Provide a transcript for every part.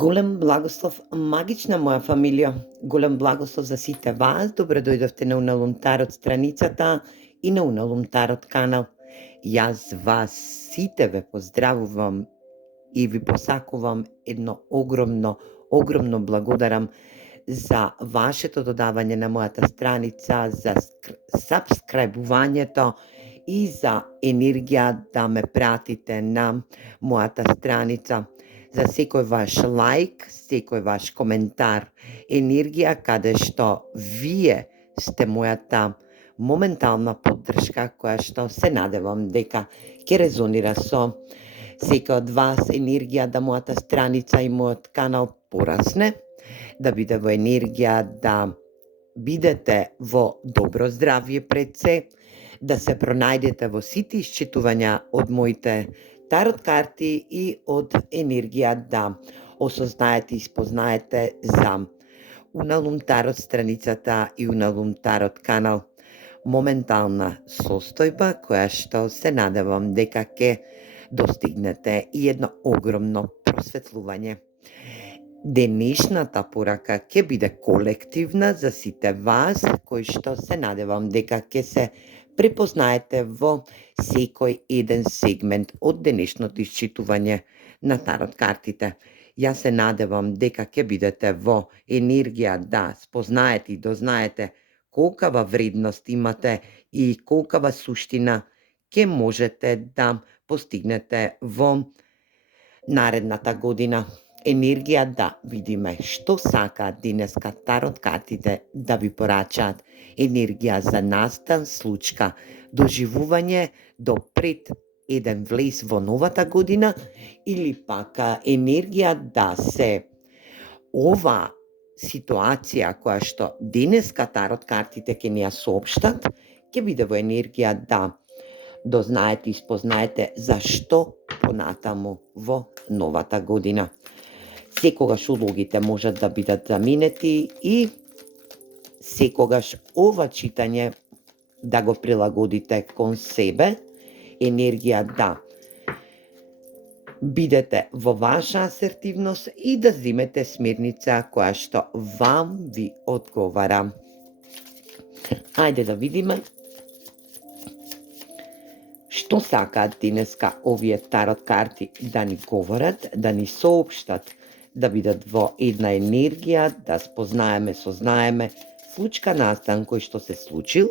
Голем благослов, магична моја фамилија. Голем благослов за сите вас. Добре дојдовте на Уналунтарот страницата и на Уналунтарот канал. Јас вас сите ве поздравувам и ви посакувам едно огромно благодарам за вашето додавање на мојата страница, за сабскрајбувањето и за енергија да ме пратите на мојата страница. За секој ваш лајк, секој ваш коментар, енергија каде што вие сте мојата моментална поддршка која што се надевам дека ќе резонира со секој од вас, енергија да мојата страница и мојот канал порасне, да биде во енергија да бидете во добро здравје пред се, да се пронајдете во сите исчитувања од моите тарот карти и од енергија да осознаете и спознаете за Уналунтарот страницата и Уналунтарот канал. Моментална состојба која што се надевам дека ќе достигнете и едно огромно просветлување. Денешната порака ќе биде колективна за сите вас, кои што се надевам дека ќе се препознаете во секој еден сегмент од денешното исчитување на тарот картите. Јас се надевам дека ќе бидете во енергија да спознаете и дознаете колкава вредност имате и колкава суштина ќе можете да постигнете во наредната година. Енергија да видиме што сакаат денеска тарот картите да ви порачаат. Енергија за настан, случка, доживување до пред еден влез во новата година или пак енергија да се ова ситуација која што денеска тарот картите ќе ни ја соопштат, ќе биде во енергија да дознаете и спознаете зашто понатаму во новата година. Секогаш улогите можат да бидат заменети и секогаш ова читање да го прилагодите кон себе, енергија да бидете во ваша асертивност и да земете смерница која што вам ви одговара. Ајде да видиме што сакаат денеска овие тарот карти да ни говорат, да ни соопштат, да бидат во една енергија, да спознаеме, сознаеме случка настан кој што се случил,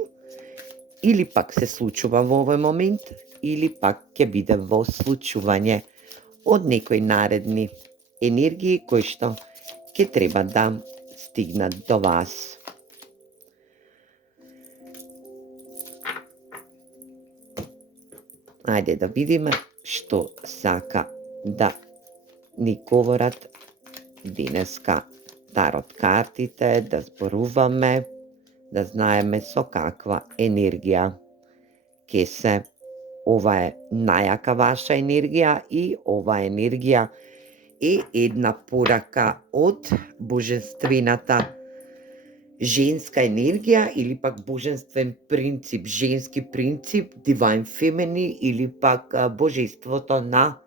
или пак се случува во овој момент, или пак ќе биде во случување од некои наредни енергии кои што ќе треба да стигнат до вас. Ајде да видиме што сака да ни говорат денеска тарот картите, да зборуваме, да знаеме со каква енергија ке се. Ова е најака ваша енергија и ова енергија е една порака од божествената женска енергија или пак божествен принцип, женски принцип, Divine Feminine или пак божеството на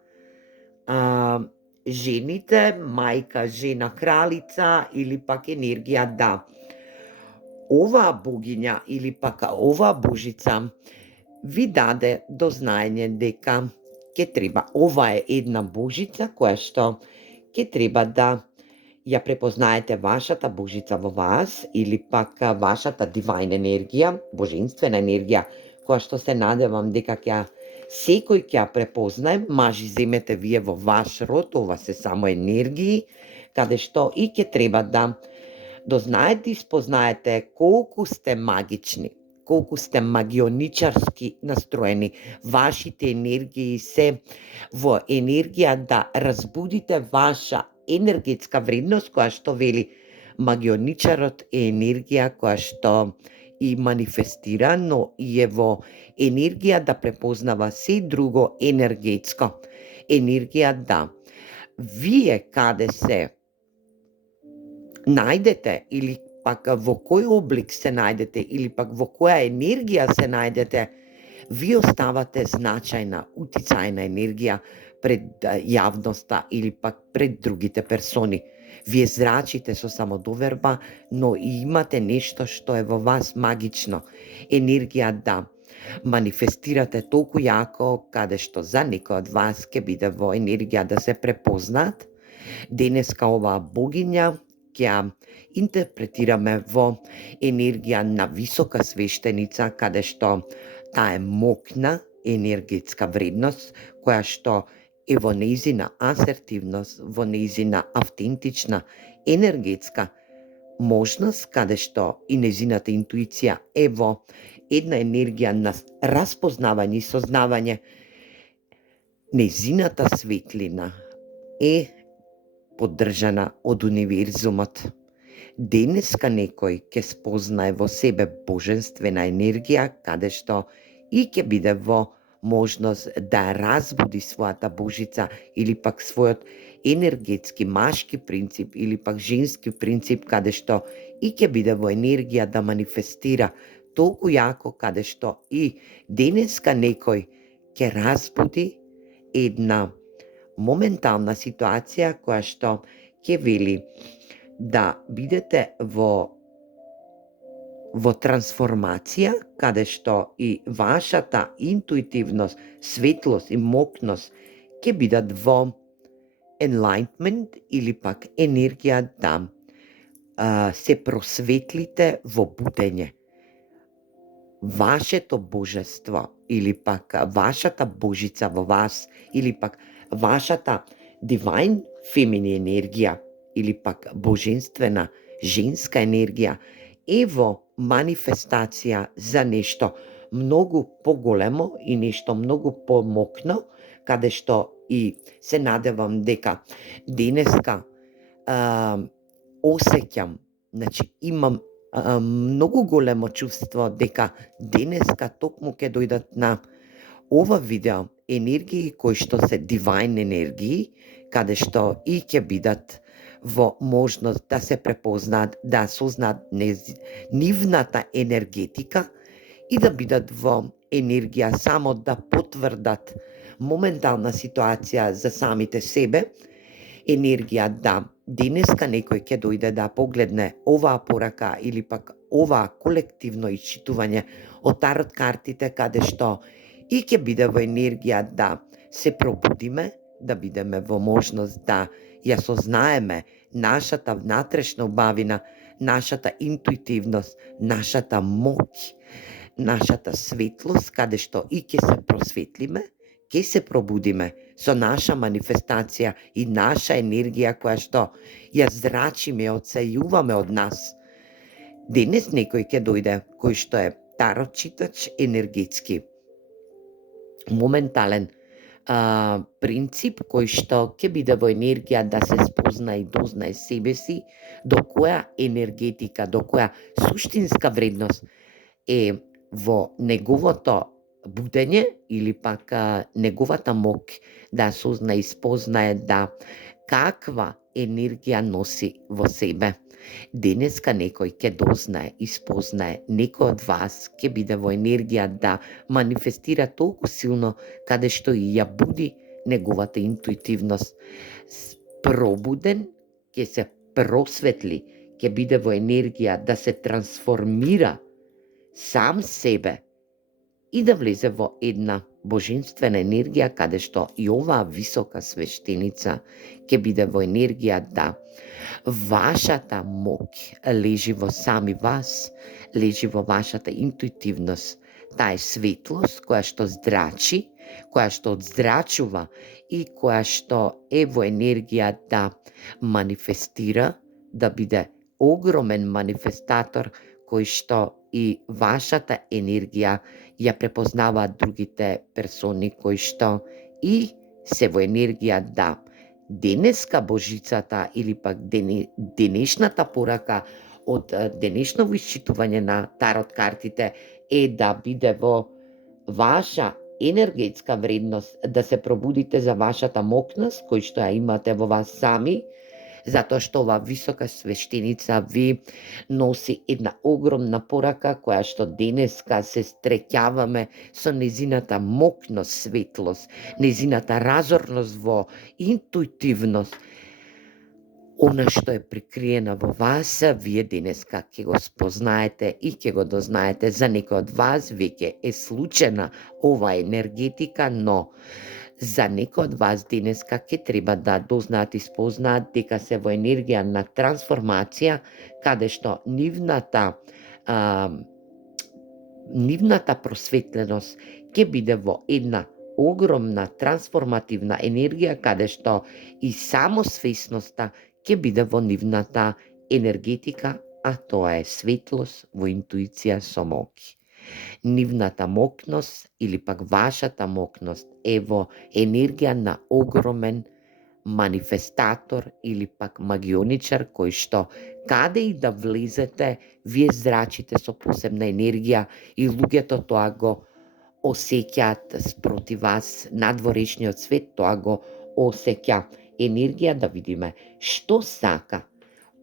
жените, мајка, жена, кралица или пак енергија да оваа богиња или пак оваа божица ви даде до знаење дека ќе треба, ова е една божица која што ќе треба да ја препознаете вашата божица во вас или пак вашата дивајна енергија, божествена енергија, која што се надевам дека секој ќе ја препознае, мажи земете вие во ваш род, ова се само енергии, каде што и ќе треба да дознаете и спознаете колку сте магични, колку сте магионичарски настроени. Вашите енергии се во енергија да разбудите ваша енергетска вредност, која што вели магионичарот е енергија која што и манифестира, но и е во енергија да препознава се друго енергетско. Енергија да вие каде се најдете или пак во кој облик се најдете или пак во која енергија се најдете, ви оставате значајна, утицајна енергија, пред јавноста или пак пред другите персони. Вие зрачите со самодоверба, но и имате нешто што е во вас магично, енергија да манифестирате толку јако, каде што за некој од вас ќе биде во енергија да се препознаат. Денеска оваа богиња ќе ја интерпретираме во енергија на висока свештеница, каде што таа е мокна енергетска вредност, која што е во нејзина асертивност, во нејзина автентична енергетска можност, каде што и нејзината интуиција е во една енергија на распознавање и сознавање. Нејзината светлина е поддржана од универзумот. Денеска некој ќе спознае во себе божествена енергија, каде што и ќе биде во можност да разбуди својата божица или пак својот енергетски машки принцип или пак женски принцип, каде што и ќе биде во енергија да манифестира толку јако, каде што и денеска некој ќе разбуди една моментална ситуација која што ќе вели да бидете во трансформација, каде што и вашата интуитивност, светлост и мокност ќе бидат во enlightenment или пак енергија да се просветлите во будење. Вашето божество или пак вашата божица во вас или пак вашата divine femini енергија или пак божествена женска енергија е во манифестација за нешто многу поголемо и нешто многу помокно, каде што и се надевам дека денеска осеќам, значи имам многу големо чувство дека денеска токму ќе дојдат на ова видео енергии кои што се divine енергии, каде што и ќе бидат во можност да се препознаат, да сознаат нивната енергетика и да бидат во енергија само да потврдат моментална ситуација за самите себе, енергија да денеска некој ќе дојде да погледне оваа порака или пак оваа колективно исчитување од тарот картите, каде што и ќе биде во енергија да се пробудиме, да бидеме во можност да ја сознаеме нашата внатрешна убавина, нашата интуитивност, нашата моќ, нашата светлост, каде што и ќе се просветлиме, ќе се пробудиме со наша манифестација и наша енергија која што ја зрачиме, одсејуваме од нас. Денес некој ќе дојде кој што е тарот читач енергетски, моментален принцип кој што ќе биде во енергија да се спознае и дознае себе си, до која енергетика, до која суштинска вредност е во неговото будење или пак неговата моќ да сознае и спознае да каква енергија носи во себе. Денеска некој ќе дознае и спознае, некој од вас ќе биде во енергија да манифестира толку силно, каде што и ја буди неговата интуитивност. Пробуден, ќе се просветли, ќе биде во енергија да се трансформира сам себе и да влезе во една божествена енергија, каде што и оваа висока свештеница ќе биде во енергија да вашата моќ лежи во сами вас, лежи во вашата интуитивност. Таа е светлост која што здрачи, која што одздрачува и која што е во енергија да манифестира, да биде огромен манифестатор кој што и вашата енергија ја препознаваат другите персони кои што и се во енергија да денеска божицата или пак денешната порака од денешново исчитување на тарот картите е да биде во ваша енергетска вредност, да се пробудите за вашата мокност кој што ја имате во вас сами, затоа што оваа висока свештеница ви носи една огромна порака која што денеска се стрекјаваме со незината мокност, светлост, незината разорност во интуитивност. Она што е прикриена во вас, вие денеска ќе го спознаете и ќе го дознаете. За некој од вас веќе е случена ова енергетика, но за некој од вас денеска ќе треба да дознаат и спознаат дека се во енергија на трансформација, каде што нивната просветленост ќе биде во една огромна трансформативна енергија, каде што и само свесноста ќе биде во нивната енергетика, а тоа е светлост во интуиција со моки. Нивната мокност или пак вашата мокност е во енергија на огромен манифестатор или пак магионичар кој што каде и да влезете, вие зрачите со посебна енергија и луѓето тоа го осеќаат спроти вас, надворешниот свет тоа го осеќа. Енергија да видиме што сака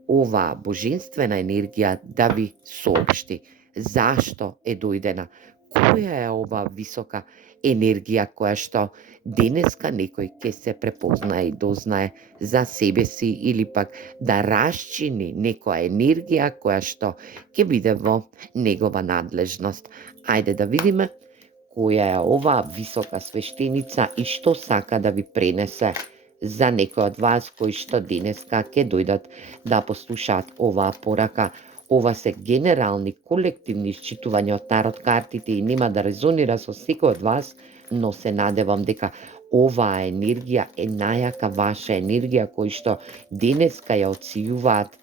оваа божествена енергија да ви соопшти, зашто е дојдена, која е оваа висока енергија која што денеска некој ќе се препознае и дознае за себе си или пак да расчини некоја енергија која што ќе биде во негова надлежност. Ајде да видиме која е оваа висока свештеница и што сака да ви пренесе за некој од вас кои што денеска ќе дојдат да послушаат оваа порака. Ова се генерални, колективни исчитувања од тарот картите и нема да резонира со секој од вас, но се надевам дека оваа енергија е најака ваша енергија кој што денеска ја оценуваат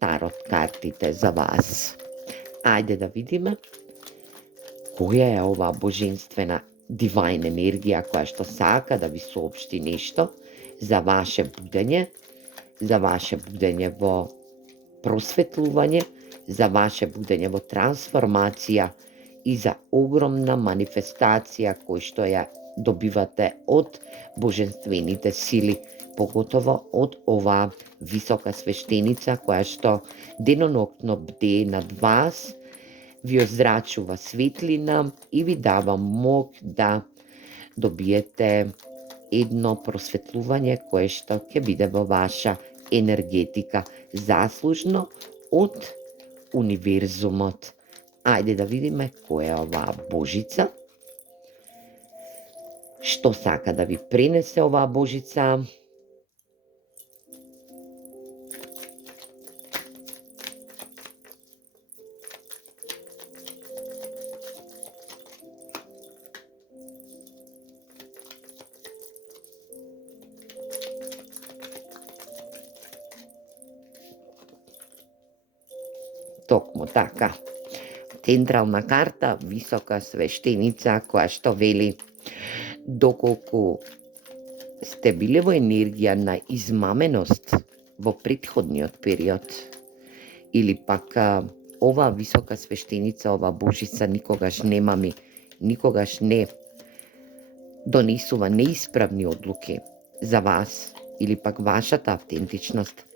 тарот картите за вас. Ајде да видиме која е оваа божествена дивајн енергија која што сака да ви соопшти нешто за ваше будење во просветлување, за ваше будење во трансформација и за огромна манифестација кој што ја добивате од божествените сили, поготово од оваа висока свештеница која што деноноќно бдее над вас, ви озрачува светлина и ви дава мог да добиете едно просветлување кое што ќе биде во ваша енергетика, заслужно од универзумот. Ајде да видиме која е оваа божица, што сака да ви пренесе оваа божица. Токму така. Централна карта, висока свештеница која што вели доколку сте биле во енергија на измаменост во претходниот период или пак оваа висока свештеница, оваа божица никогаш не мами, никогаш не донесува неисправни одлуки за вас или пак вашата автентичност,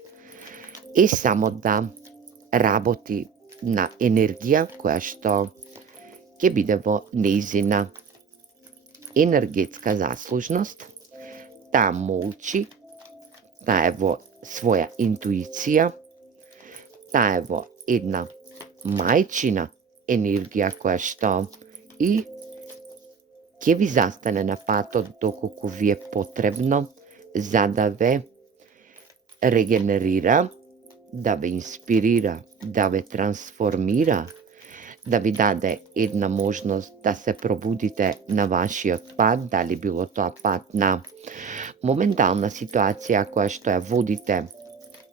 е само да работи на енергија која што ќе биде во неизина енергетска заслужност. Таа молчи, таа е во своја интуиција, таа е во една мајчина енергија која што и ќе ви застане на патот доколку ви е потребно за да ве регенерира, да ве инспирира, да ве трансформира, да ви даде една можност да се пробудите на вашиот пат, дали било тоа пат на моментална ситуација која што ја водите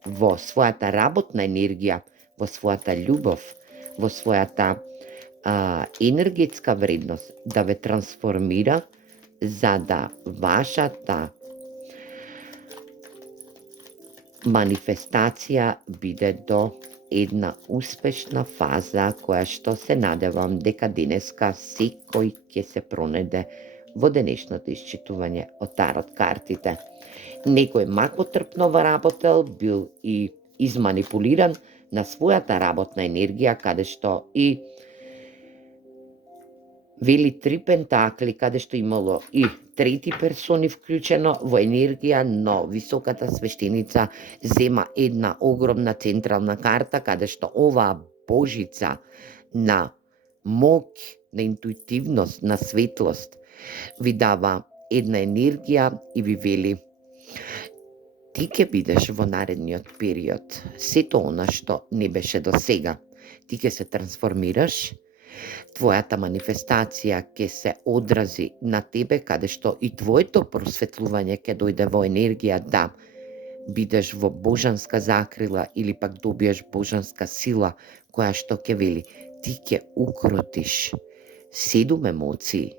во својата работна енергија, во својата љубов, во својата енергетска вредност, да ве трансформира за да вашата манифестација биде до една успешна фаза која што се надевам дека денеска секој ќе се пронајде во денешното исчитување од тарот картите. Некој макотрпно работел, бил и изманипулиран на својата работна енергија, каде што и вели 3 пентакли, каде што имало и трети персони вклучено во енергија, но високата свештеница зема една огромна централна карта, каде што оваа божица на моќ, на интуитивност, на светлост, ви дава една енергија и ви вели: ти ќе бидеш во наредниот период сето она што не беше до сега. Ти ќе се трансформираш, твојата манифестација ќе се одрази на тебе, каде што и твоето просветлување ќе дојде во енергија да бидеш во божанска закрила или пак добиеш божанска сила, која што ќе вели: ти ќе укротиш 7 емоции,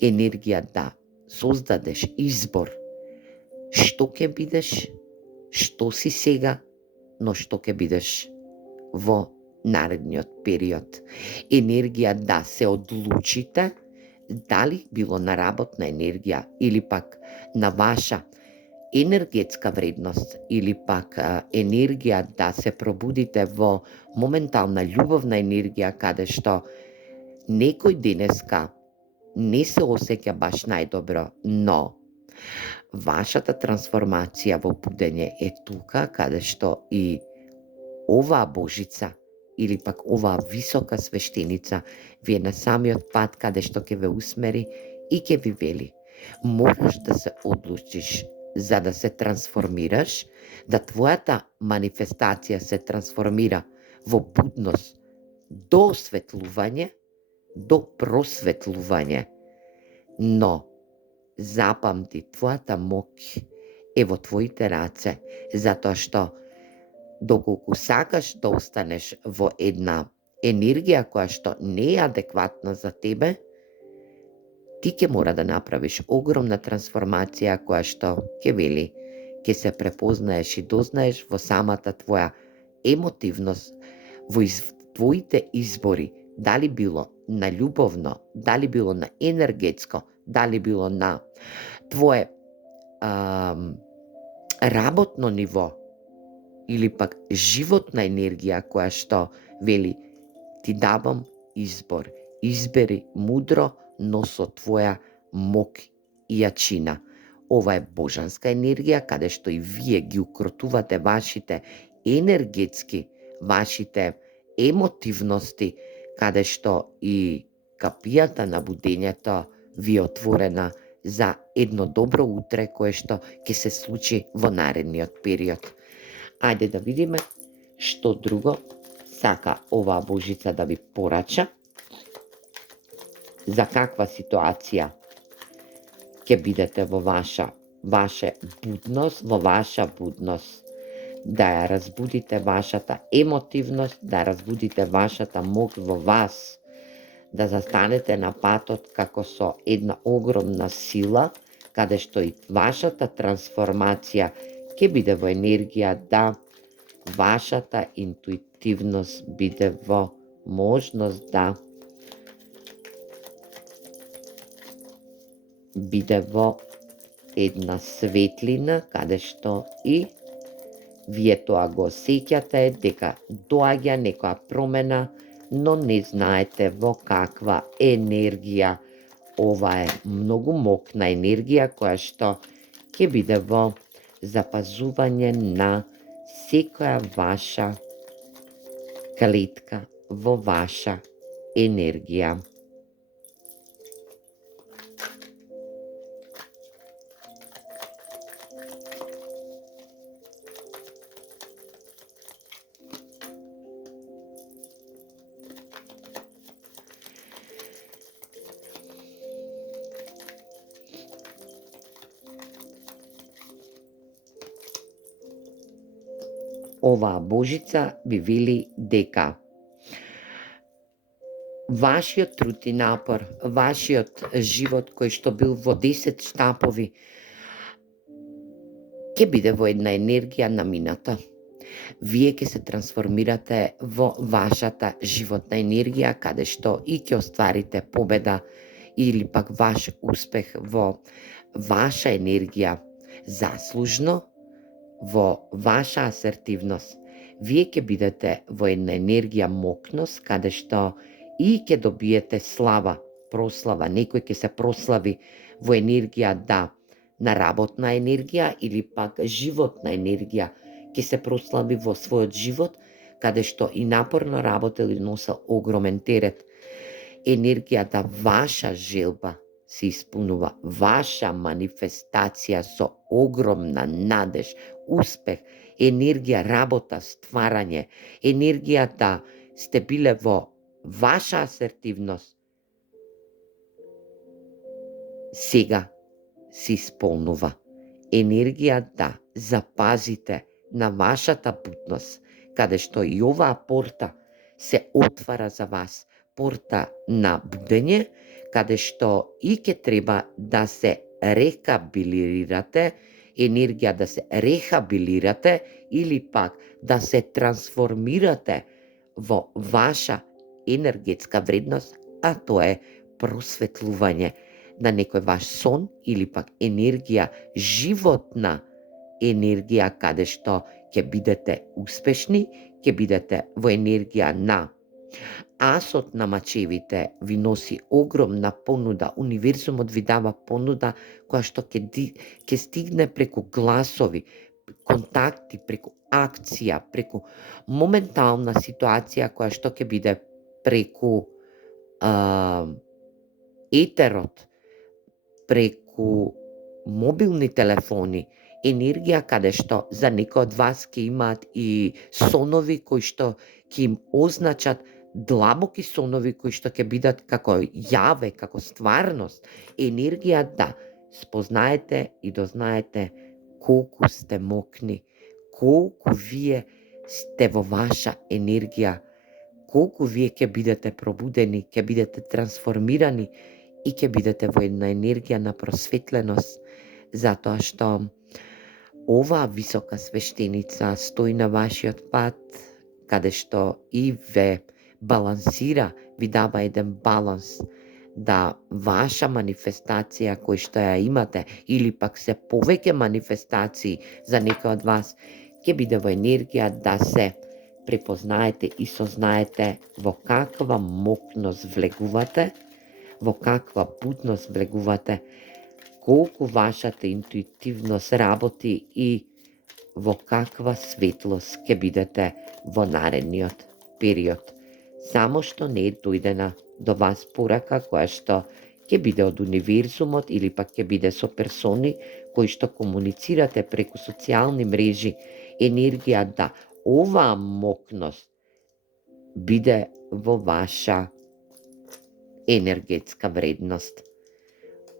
енергија да создадеш избор што ќе бидеш, што си сега, но што ќе бидеш во наредниот период. Енергија да се одлучите дали било на работна енергија или пак на ваша енергетска вредност или пак енергија да се пробудите во моментална љубовна енергија, каде што некој денеска не се осеќа баш најдобро, но вашата трансформација во будење е тука, каде што и оваа божица или пак оваа висока свештеница ви е на самиот пат каде што ќе ве усмери и ќе ви вели: мораш да се одлучиш за да се трансформираш, да твојата манифестација се трансформира во будност до осветлување, до просветлување. Но запамти, твојата моќ е во твоите раце, затоа што доколку сакаш да останеш во една енергија која што не е адекватна за тебе, ти ќе мора да направиш огромна трансформација која што ќе вели, ќе се препознаеш и дознаеш во самата твоја емотивност, во твоите избори, дали било на љубовно, дали било на енергетско, дали било на твое работно ниво или пак животна енергија која што вели: ти давам избор, избери мудро, но со твоја моќ и јачина. Ова е божанска енергија, каде што и вие ги укротувате вашите енергетски, вашите емотивности, каде што и капијата на будењето ви е отворена за едно добро утре кое што ќе се случи во наредниот период. Ајде да видиме што друго сака оваа божица да ви порача, за каква ситуација ќе бидете во ваша будност, во ваша будност, да ја разбудите вашата емотивност, да разбудите вашата моќ во вас, да застанете на патот како со една огромна сила, каде што и вашата трансформација ќе биде во енергија да вашата интуитивност биде во можност да биде во една светлина, каде што и вие тоа го осеќате дека доаѓа некоја промена, но не знаете во каква енергија. Ова е многу моќна енергија која што ќе биде во запазување на секоја ваша клетка во ваша енергија. Оваа божица ви вели дека вашиот труд и напор, вашиот живот кој што бил во 10 штапови, ќе биде во една енергија на мината. Вие ќе се трансформирате во вашата животна енергија, каде што и ќе остварите победа или пак ваш успех во ваша енергија, заслужно во ваша асертивност. Вие ќе бидете во една енергија мокност, каде што и ќе добиете слава, прослава, некој ќе се прослави во енергија на работна енергија или пак животна енергија, ќе се прослави во својот живот, каде што и напорно работел и носел огромен терет. Енергијата ваша желба се исполнува, ваша манифестација со огромна надеж, успех, енергија, работа, стварање, енергијата сте биле во ваша асертивност, сега се исполнува. Енергија запазите на вашата будност, каде што и оваа порта се отвара за вас, порта на будење, каде што и ќе треба да се рекабилирате, енергија да се рехабилирате или пак да се трансформирате во ваша енергетска вредност, а тоа е просветлување на некој ваш сон или пак енергија, животна енергија, каде што ќе бидете успешни, ќе бидете во енергија на асот на мачевите, ви носи огромна понуда, универзумот ви дава понуда која што ќе стигне преку гласови, контакти, преку акција, преку моментална ситуација која што ќе биде преку етерот, преку мобилни телефони, енергија каде што за некои од вас ќе имаат и сонови кои што ќе им означат длабоки сонови кои што ќе бидат како јаве, како стварност, енергија спознаете и дознаете колку сте мокни, колку вие сте во ваша енергија, колку вие ќе бидете пробудени, ќе бидете трансформирани и ќе бидете во една енергија на просветленост, затоа што оваа висока свештеница стои на вашиот пат, каде што и ве балансира, ви дава еден баланс, ваша манифестација кој што ја имате, или пак се повеќе манифестации за некој од вас, ќе биде во енергија да се препознаете и сознаете во каква мокност влегувате, во каква будност влегувате, колку вашата интуитивност работи и во каква светлост ќе бидете во наредниот период. Само што не е дојдена до вас порака која што ќе биде од универзумот или пак ќе биде со персони кои што комуницирате преку социјални мрежи, енергија оваа мокност биде во ваша енергетска вредност.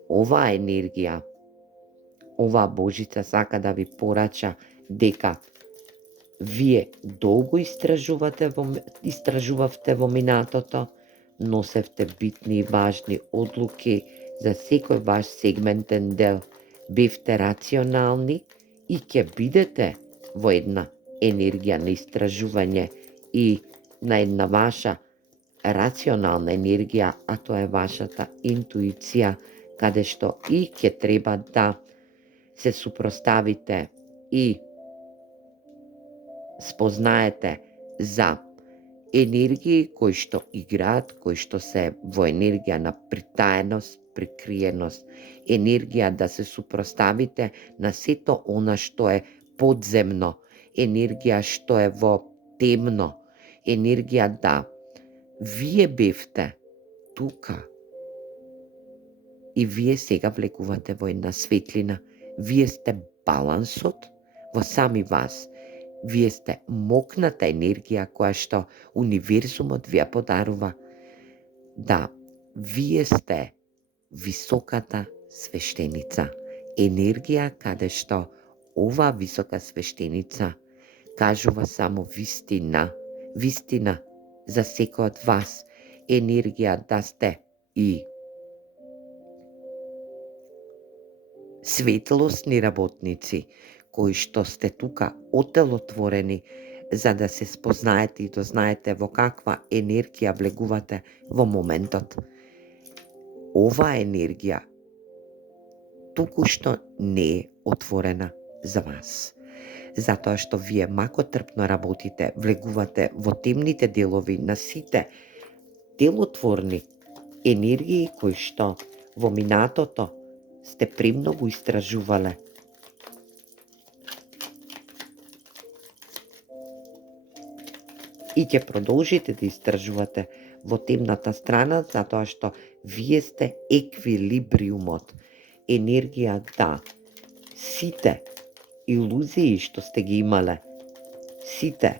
Оваа енергија, оваа Божица сака да ви порача дека вие долго истражувавте во минатото, носевте битни и важни одлуки за секој ваш сегментен дел, бевте рационални и ќе бидете во една енергија на истражување и на една ваша рационална енергија, а тоа е вашата интуиција, каде што и ќе треба да се супроставите и спознаете за енергии кои што играат, кои што се во енергија на притаеност, прикриеност, енергија да се супроставите на сето она што е подземно, енергија што е во темно, енергија вие бевте тука и вие сега влегувате во една светлина, вие сте балансот во сами вас, вие сте мокната енергија која што универзумот ви ја подарува, вие сте високата свештеница, енергија каде што оваа висока свештеница кажува само вистина, вистина за секој од вас, енергија сте и светлосни работници, кои што сте тука отелотворени, за да се спознаете и дознаете во каква енергија влегувате во моментот. Оваа енергија туку што не е отворена за вас. Затоа што вие макотрпно работите, влегувате во темните делови на сите делотворни енергии кои што во минатото сте премногу истражувале. И ќе продолжите да истражувате во темната страна, затоа што вие сте еквилибриумот. Енергија да, сите илузии што сте ги имале, сите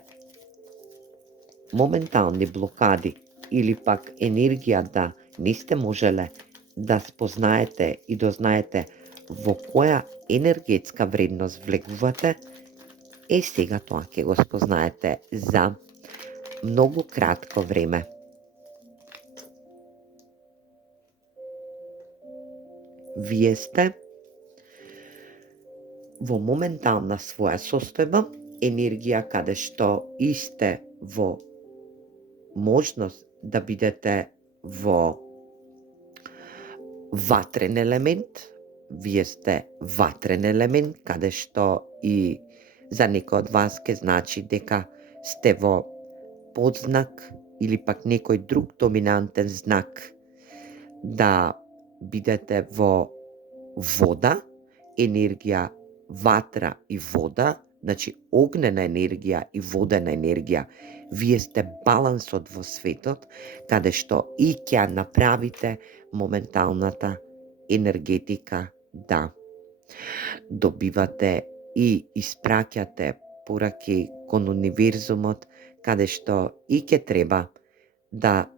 моментални блокади или пак енергија да не сте можеле да спознаете и дознаете во која енергетска вредност влегувате, сега тоа ќе го спознаете за многу кратко време. Вие сте во моментална своја состојба, енергија каде што сте во можност да бидете во ватрен елемент, вие сте ватрен елемент, каде што и за некој од вас ке значи дека сте во подзнак или пак некој друг доминантен знак, да бидете во вода, енергија ватра и вода, значи огнена енергија и водена енергија. Вие сте балансот во светот, каде што и ќе направите моменталната енергетика да добивате и испраќате пораки кон универзумот, каде што и ќе треба да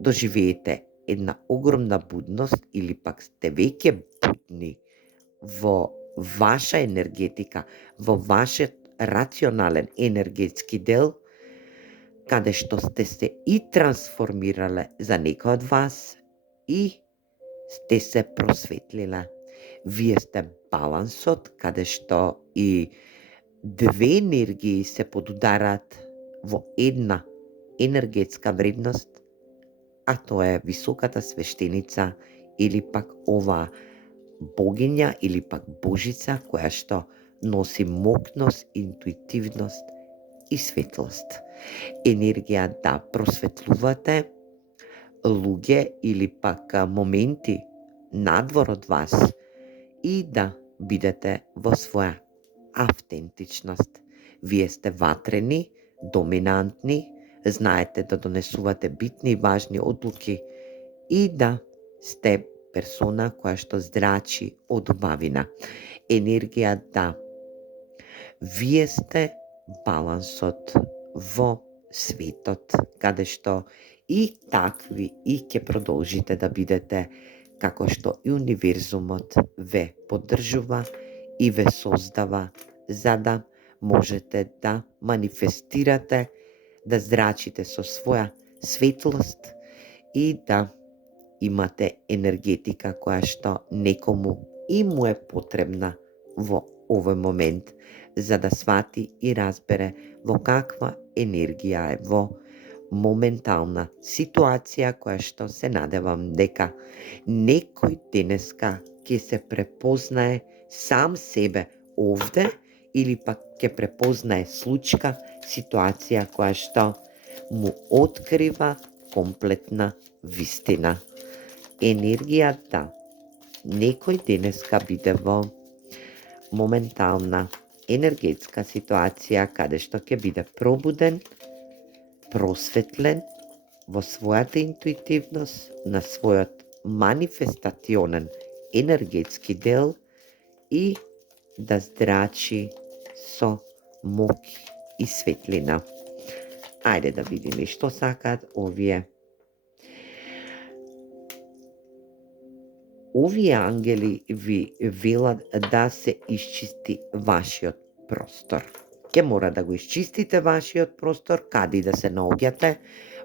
доживеете една огромна будност или пак сте веќе будни во ваша енергетика, во вашиот рационален енергетски дел, каде што сте се и трансформирале за некој од вас и сте се просветлиле. Вие сте балансот каде што и две енергии се подударат во една енергетска вредност, а тоа е високата свештеница или пак оваа богиња или пак божица која што носи мокност, интуитивност и светлост. Енергија да просветлувате луѓе или пак моменти надвор од вас и да бидете во своја автентичност. Вие сте ватрени, доминантни, знаете да донесувате битни и важни одлуки и да сте персона која што здрачи од убавина. Енергија да. Вие сте балансот во светот, каде што и такви и ќе продолжите да бидете, како што и универзумот ве поддржува и ве создава, за да можете да манифестирате, да зрачите со своја светлост и да имате енергетика која што некому и му е потребна во овој момент, за да свати и разбере во каква енергија е во моментална ситуација која што се надевам дека некој денеска ќе се препознае сам себе овде или пак ќе препознае случка, ситуација која што му открива комплетна вистина. Енергија да. Некој денеска биде во моментална енергетска ситуација каде што ќе биде пробуден, просветлен во својата интуитивност, на својот манифестационен енергетски дел и да здрачи со мок и светлина. Ајде да видиме што сакаат овие. Овие ангели ви велат да се исчисти вашиот простор. Ќе мора да го исчистите вашиот простор, каде да се наоѓате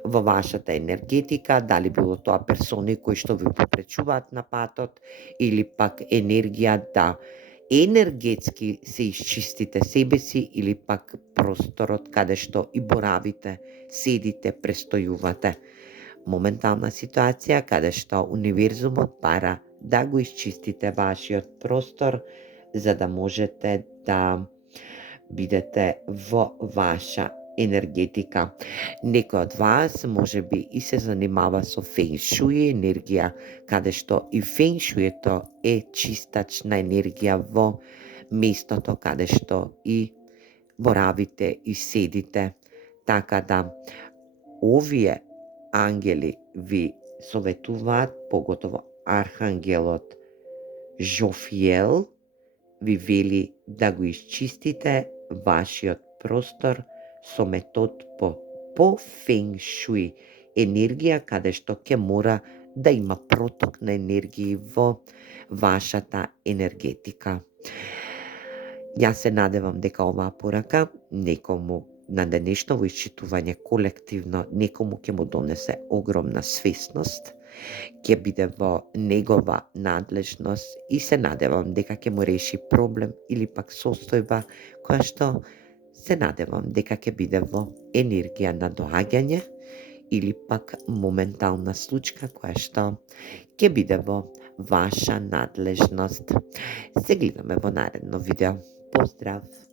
во вашата енергетика, дали било тоа персони кои што ви попречуваат на патот или пак енергија да енергетски се исчистите себе си или пак просторот каде што и боравите, седите, престојувате. Моментална ситуација каде што универзумот бара да го исчистите вашиот простор, за да можете да бидете во ваша енергетика. Некој од вас можеби и се занимава со феншуи енергија, каде што и феншуито е чистач на енергија во местото каде што и боравите и седите. Така да овие ангели ви советуваат, поготово архангелот Жофиел ви вели да го исчистите вашиот простор со метод по феншуи енергија, каде што ќе мора да има проток на енергии во вашата енергетика. Јас се надевам дека оваа порака некому на денешново исчитување колективно, некому ќе му донесе огромна свесност, ќе биде во негова надлежност и се надевам дека ќе му реши проблем или пак состојба која што се надевам дека ќе биде во енергија на доаѓање или пак моментална случка која што ќе биде во ваша надлежност. Се гледаме во наредно видео. Поздрав!